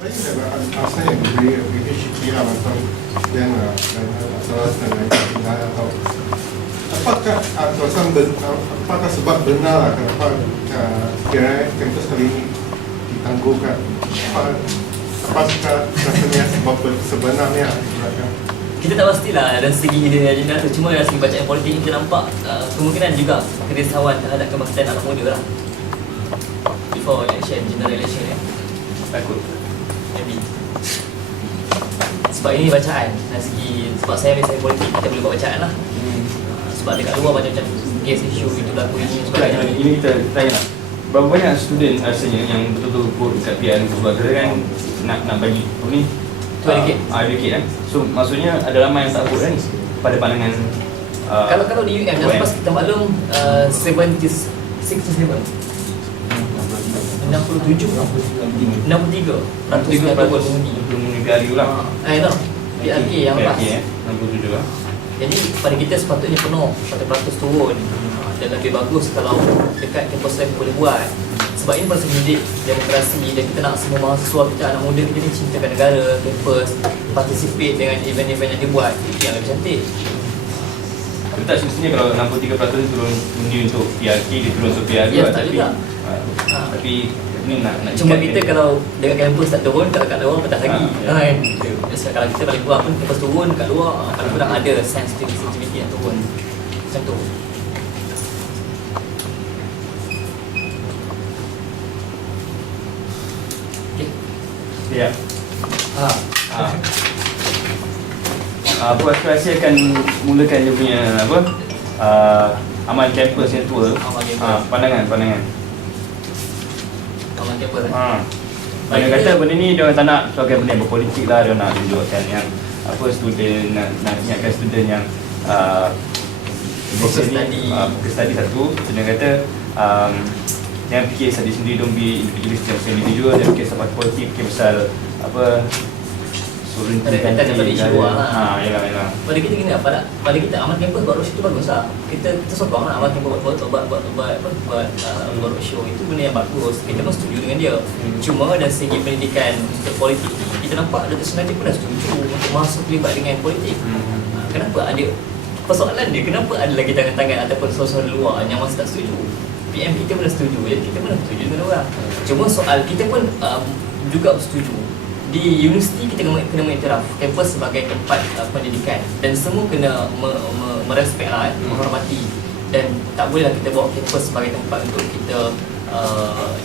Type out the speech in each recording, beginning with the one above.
Saya yang diberi PhD macam yang salah dan atau apakah apakah sebab benar kenapa kira kampus kali ini ditangguhkan? Apakah rasanya sebab sebenarnya? Kita tak pastilah dari segi agenda tu, cuma dari segi bacaan politik kita nampak kemungkinan juga kerisauan terhadap kebangkitan anak muda lah before election, general election ya. Takut maybe sebab ini bacaan dari segi, sebab saya ambil politik, kita boleh buat bacaan lah. Sebab dekat luar macam-macam case isu itu berlaku ini sebagainya. Ini kita tanya lah, berapa banyak student rasanya yang betul-betul vote dekat PR sebab kita kan nak bagi ni advocate kan. So maksudnya ada ramai yang tak vote kan pada pandangan kalau di UM yang lepas kita maklum 67 63% negara lah. Itu PRK yang lepas 67 lah. jadi pada kita sepatutnya penuh 100% turun dan lebih bagus kalau dekat kampus lain boleh buat. Sebab ini proses mendidik demokrasi dan kita nak semua mahasiswa kita, anak muda kita ni cintakan negara, kampus, participate dengan event-event yang dibuat, itu yang lebih cantik. Tapi tak semestinya kalau 63% turun undi untuk PRK, dia turun untuk PRK Ya, lah, tak juga. Tapi ni nak cuma kita kalau dekat kampus tak turun, kat luar petang lagi. Kalau kita paling kurang pun kampus turun, kat luar paling kurang ada sensitivity yang turun. Macam tu. Ya. Aku rasa akan mulakan dia punya apa? Amal kampus yang tua. Pandangan. Amal kampus. Dia kata benda ni dia orang tak nak sebagai benda yang berpolitik lah, dia nak tunjukkan yang apa student nak ingatkan student yang fokus study satu. Dia kata yang fikir study sendiri, don't be individualistic macam individual, dia fikir pasal politik, fikir pasal apa sovereignty daripada isu lah. Yalah. Pada kita gini lah, pada kita amal kampus buat roadshow tu bagus lah. Kita sokong lah amal kampus buat roadshow, itu benda yang bagus. Kita pun setuju dengan dia. Cuma dari segi pendidikan untuk politik ni, kita nampak Dr. Sunardi pun dah setuju untuk masuk terlibat dengan politik. Kenapa ada persoalan dia? Kenapa ada lagi tangan-tangan ataupun sosial luar yang masih tak setuju? PM kita pun dah setuju, jadi kita pun dah setuju dengan orang. Cuma soal kita pun juga setuju. Di universiti kita kena mengiktiraf kampus sebagai tempat pendidikan dan semua kena merespek lah, menghormati, dan tak bolehlah kita bawa kampus sebagai tempat untuk kita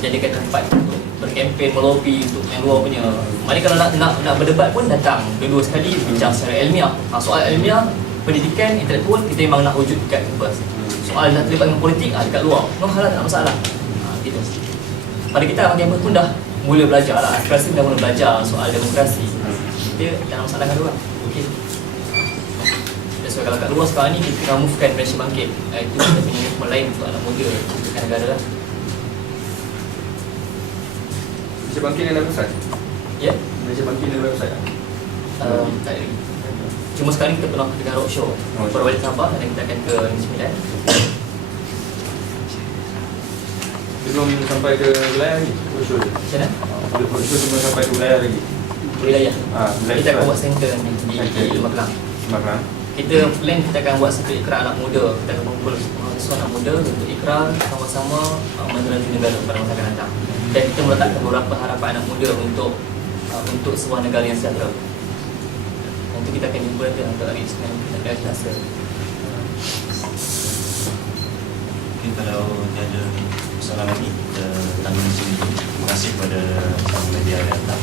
jadikan tempat untuk berkempen, melobi untuk yang luar punya. Mari kalau nak berdebat pun datang dua sekali bincang secara ilmiah. Soal ilmiah, pendidikan, intelektual kita memang nak wujud dekat kampus. Soal nak terlibat dengan politik dekat luar, no halal, tak masalah. Gitu. Pada kita amal kampus pun dah mula belajar lah. Aku rasa dah mula belajar soal demokrasi. Kita tak nak masalah dengan luar. Okey. So kalau kat luar sekarang ni kita tengah movekan Malaysia Bangkit. Itu kita punya movement lain untuk anak muda untuk negara lah. Malaysia Bangkit ni dalam website? Ya? Malaysia Bangkit ni dalam website tak? Tak ada lagi. Cuma sekarang kita pernah dengan roadshow. Baru balik Sabah dan kita akan ke Negeri Sembilan. Belum sampai ke wilayah lagi? Roadshow je? Macam mana? Roadshow sebelum sampai ke wilayah lagi? Wilayah. Wilayah Kita akan buat center di Magelang. Magelang. Kita plan kita akan buat satu ikrar anak muda. Kita akan kumpul mahasiswa anak muda untuk ikrar sama-sama menerangi negara pada masa akan datang. Dan kita meletakkan beberapa harapan anak muda untuk sebuah negara yang sejahtera. Nanti kita akan jumpa nanti untuk hari Isnin dan hari Selasa. Mungkin kalau ada soalan lagi, kita tanya di sini. Terima kasih kepada media yang datang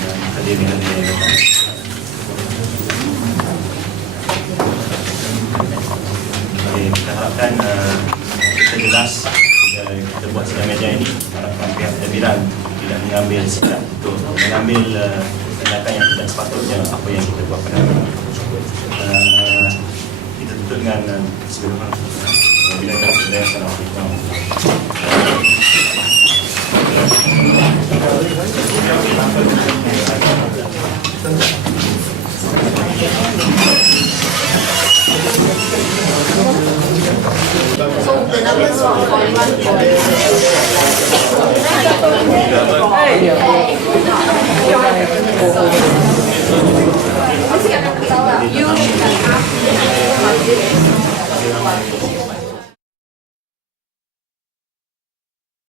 dan hadirin yang datang. Kita harapkan kita jelas kita buat sidang media ini, harapkan pihak Jamiran tidak mengambil sikap untuk mengambil tindakan yang tidak sepatutnya apa yang kita buat pada kita tutup dengan sebelum bila kita sudah Assalamualaikum. So the numbers for everyone for Mesti akan ketawa. You can have budget.